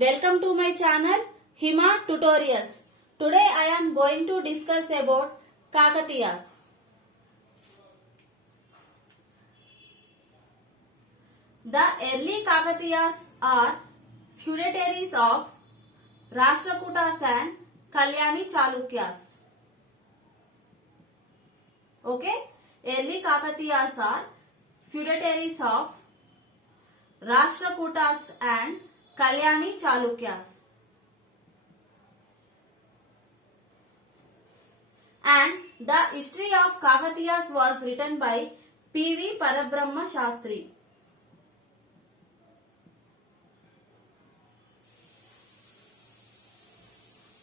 Welcome to my channel Hima Tutorials. Today I am going to discuss about Kakatiyas. The early Kakatiyas are feudatories of Rashtrakutas and Kalyani Chalukyas. Okay, early Kakatiyas are feudatories of Rashtrakutas and Kalyani Chalukyas. And the history of Kakatiyas was written by P.V. Parabrahma Shastri.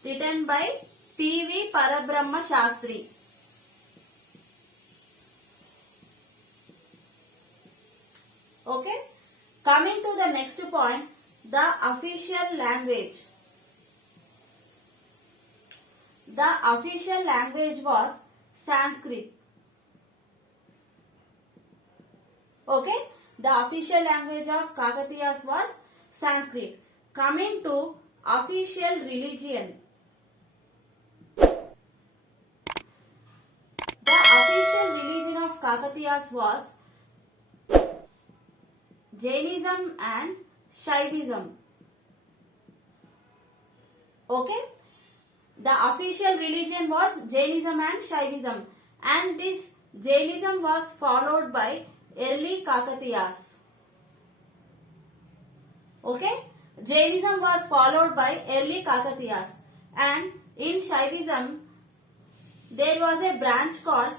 Written by P.V. Parabrahma Shastri. Okay. Coming to the next point, the official language. The official language was Sanskrit. Okay. The official language of Kakatiyas was Sanskrit. Coming to official religion. The official religion of Kakatiyas was Jainism and Shaivism. Okay. The official religion was Jainism and Shaivism, and this Jainism was followed by early Kakatiyas. Okay. Jainism was followed by early Kakatiyas, and in Shaivism there was a branch called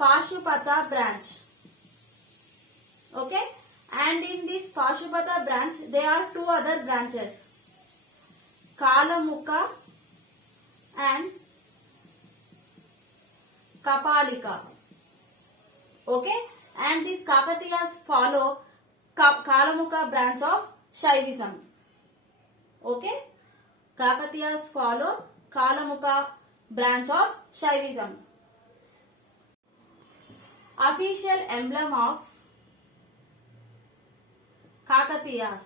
Pashupata branch. Okay. And in this Pashupata branch, there are two other branches, Kalamukha and Kapalika. Okay, and these Kakatiyas follow Kalamukha branch of Shaivism. Okay, Kakatiyas follow Kalamukha branch of Shaivism. Official emblem of Kakatiyas.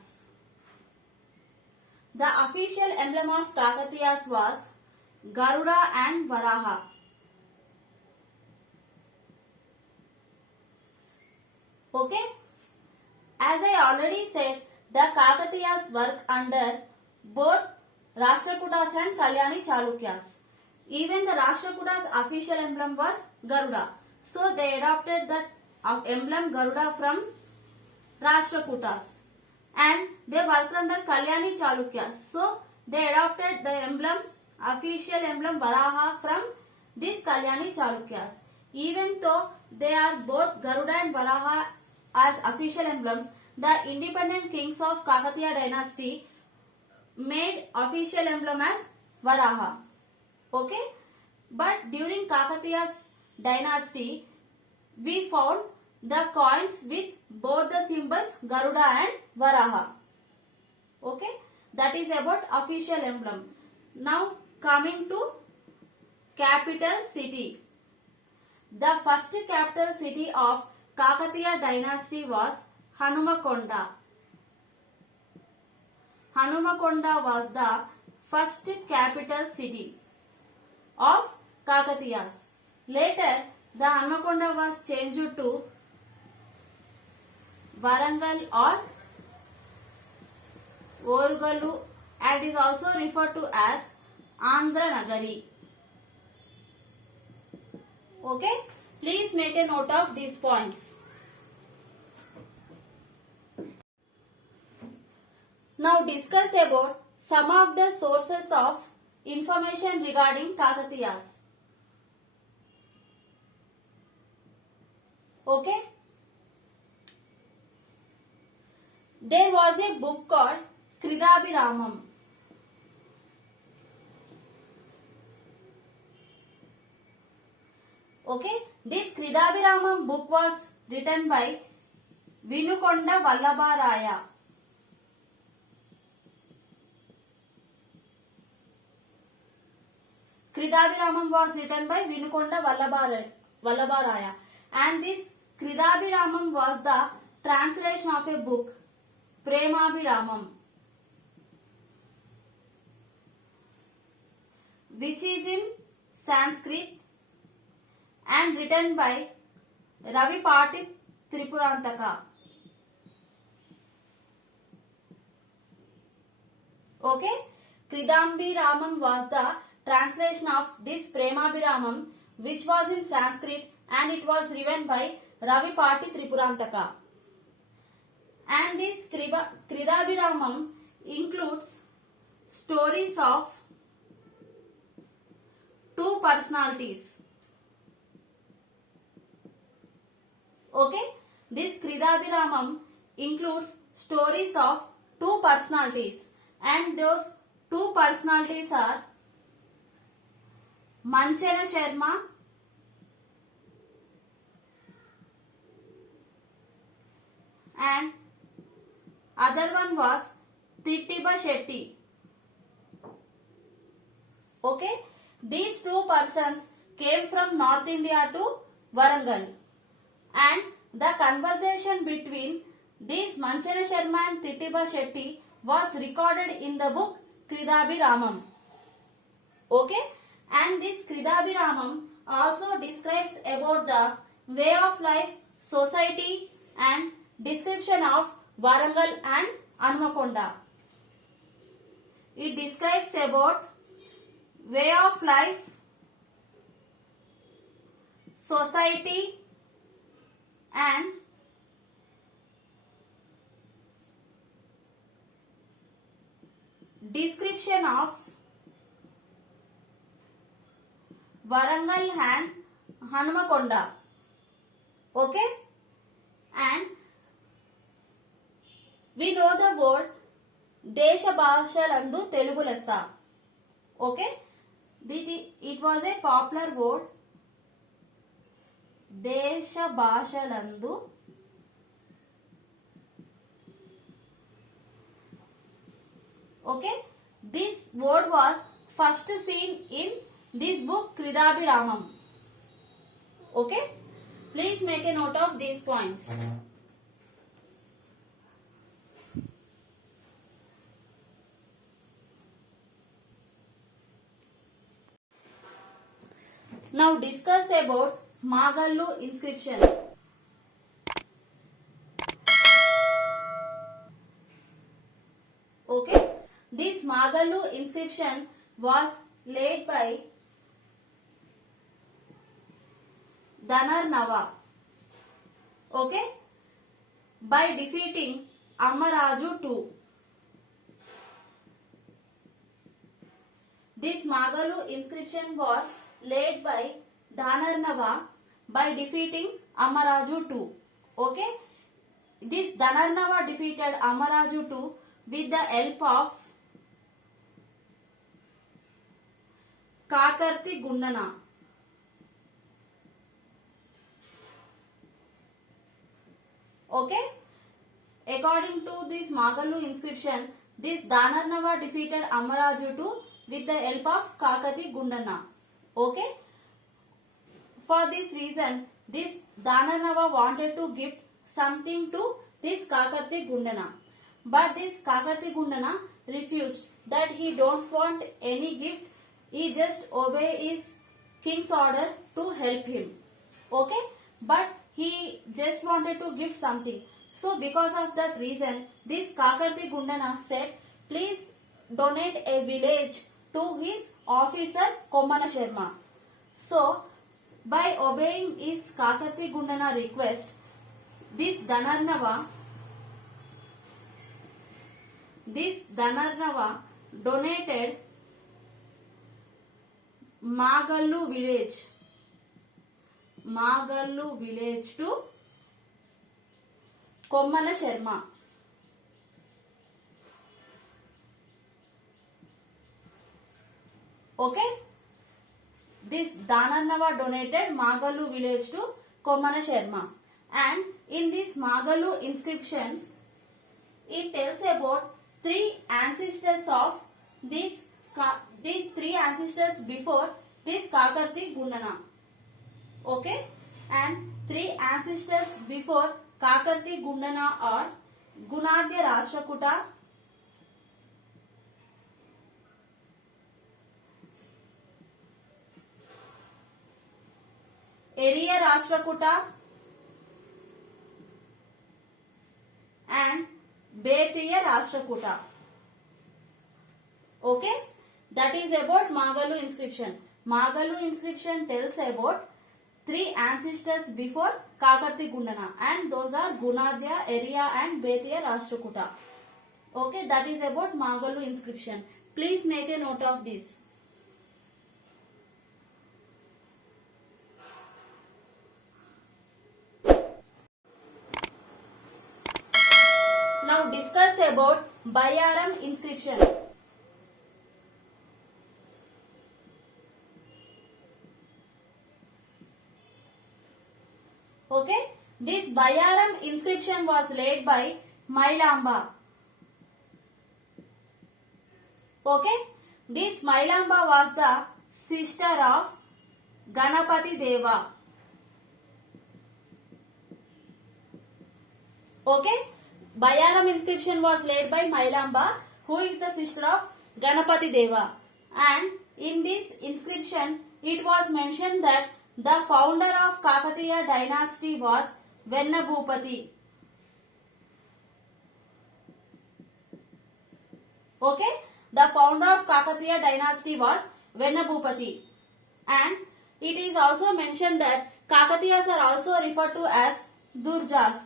The official emblem of Kakatiyas was Garuda and Varaha. Okay. As I already said, the Kakatiyas work under both Rashtrakutas and Kalyani Chalukyas. Even the Rashtrakutas' official emblem was Garuda. So they adopted that emblem Garuda from Rashtrakutas, and they worked under Kalyani Chalukyas. So they adopted the official emblem Varaha from these Kalyani Chalukyas. Even though they are both Garuda and Varaha as official emblems, the independent kings of Kakatiya dynasty made official emblem as Varaha. Okay, but during Kakatiya's dynasty, we found the coins with both the symbols Garuda and Varaha. Okay, that is about official emblem. Now coming to capital city. The first capital city of Kakatiya dynasty was Hanumakonda. Hanumakonda was the first capital city of Kakatiyas. Later, the Hanumakonda was changed to Varangal or Orugalu and is also referred to as Andhra Nagari. Okay, please make a note of these points. Now discuss about some of the sources of information regarding Kakatiyas. Okay. There was a book called Kridabhiramam. Okay, this Kridabhiramam book was written by Vinukonda Vallabharaya. Kridabhiramam was written by Vinukonda Vallabharaya, and this Kridabhiramam was the translation of a book, Premabhiramam. which is in Sanskrit and written by Ravi Patil Tripurantaka. Okay, Kridambhiramam was the translation of this Premabhiramam, which was in Sanskrit and it was written by Ravi Patil Tripurantaka. And this Kridambhiramam includes stories of two personalities. Okay, this Kridambhiramam includes stories of two personalities, and those two personalities are Manchana Sharma and other one was Tittiba Shetty. Okay, these two persons came from North India to Warangal, and the conversation between these Manchana Sharma and Tittiba Shetty was recorded in the book Kridambhiramam. Okay, and this Kridambhiramam also describes about the way of life, society and description of Warangal and Hanmakonda. It describes about way of life, society and description of Warangal and Hanmakonda. Okay, and we know the word Desha Bhashalandu Telugu Lessa. Okay, it was a popular word. Desha Bhashalandu okay, this word was first seen in this book Kridambhiramam. Okay, please make a note of these points. Now discuss about Magallu inscription. Okay, this Magallu inscription was laid by Dhanarnava. Okay, by defeating Ammaraju II. This Magallu inscription was laid by Dhanarnava by defeating Ammaraju II. Okay, this Dhanarnava defeated Ammaraju II with the help of Kakarti Gundana. Okay, according to this Magallu inscription, this Dhanarnava defeated Ammaraju II with the help of Kakati Gundana. Okay, for this reason, this Dhanarnava wanted to give something to this Kakarti Gundana, but this Kakarti Gundana refused that he don't want any gift. He just obey his king's order to help him. Okay, but he just wanted to give something. So because of that reason, this Kakarti Gundana said, please donate a village to his officer Kommana Sharma. So by obeying his Kakarti Gundana request, this Dhanarnava donated Magallu village to Kommana Sharma. Okay, this Dhanarnava donated Magallu village to Kommana Sharma, and in this Magallu inscription, it tells about three ancestors of these three ancestors before this Kakarti Gundana. Okay, and three ancestors before Kakarti Gundana are Gunadhya Rashtrakuta, Eriya Rashtrakuta and Betiya Rashtrakuta. Okay, that is about Magalu inscription. Magalu inscription tells about three ancestors before Kakati Gundana, and those are Gunadhya, Eriya and Betiya Rashtrakuta. Okay, that is about Magalu inscription. Please make a note of this. Now discuss about Bayaram inscription. Okay, this Bayaram inscription was laid by Mailamba. Okay, this Mailamba was the sister of Ganapati Deva. Okay, Bayaram inscription was laid by Mailamba, who is the sister of Ganapati Deva. And in this inscription, it was mentioned that the founder of Kakatiya dynasty was Venna Bhupati. Okay, the founder of Kakatiya dynasty was Venna Bhupati. And it is also mentioned that Kakatiyas are also referred to as Durjas.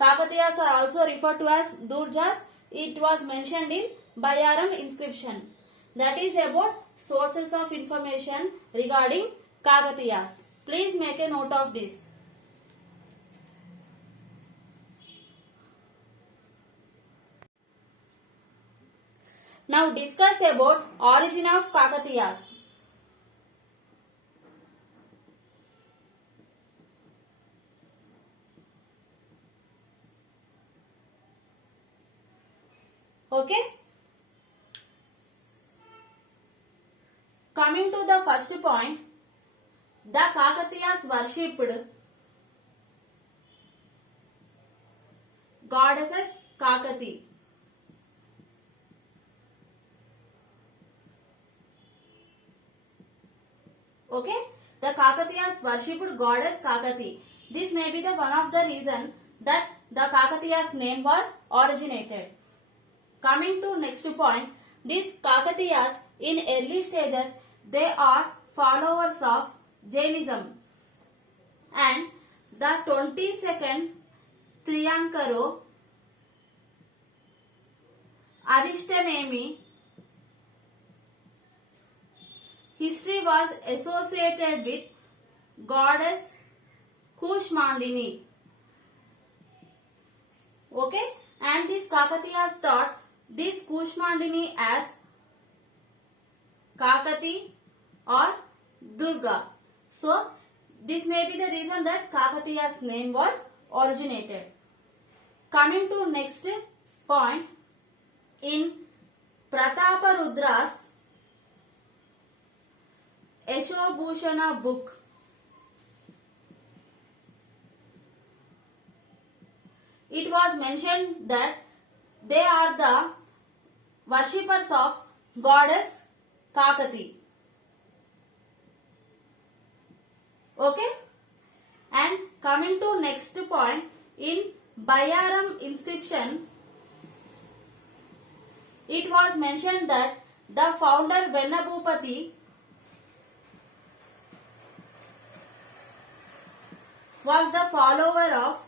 Kakatiyas are also referred to as Durjas. It was mentioned in Bayaram inscription. That is about sources of information regarding Kakatiyas. Please make a note of this. Now discuss about origin of Kakatiyas. Okay. Coming to the first point, the Kakatiyas worshipped goddesses Kakati. Okay, the Kakatiyas worshipped goddess Kakati. This may be the one of the reason that the Kakatiyas name was originated. Coming to next point, these Kakatiyas in early stages, they are followers of Jainism, and the 22nd Triyankaro Arishtanemi history was associated with goddess Kushmandini. Okay, and these Kakatiyas thought this Kushmandini as Kakati or Durga. So, this may be the reason that Kakatiya's name was originated. Coming to next point, in Prataparudra's Yashobhushana book, it was mentioned that they are the worshippers of goddess Kakati. Okay, and coming to next point, in Bayaram inscription, it was mentioned that the founder Venna Bhupati was the follower of,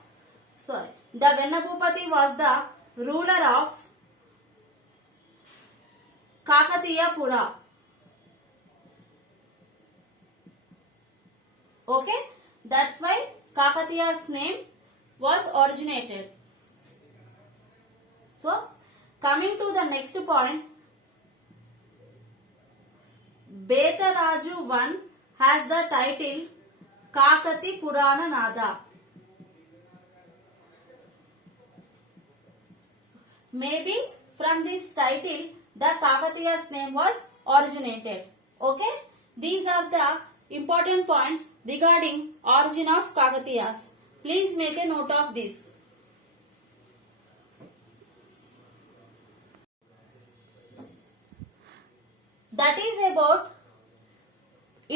the Venna Bhupati was the ruler of Kakatiya Pura. Okay, that's why Kakatiya's name was originated. So, coming to the next point, Betaraju 1 has the title Kakati Purana Nada. Maybe from this title, the Kakatiya's name was originated. Okay, these are the important points regarding origin of Kakatiyas. Please make a note of this. That is about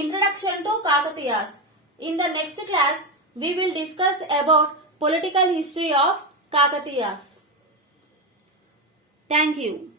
Introduction to Kakatiyas. In the next class, we will discuss about political history of Kakatiyas. Thank you.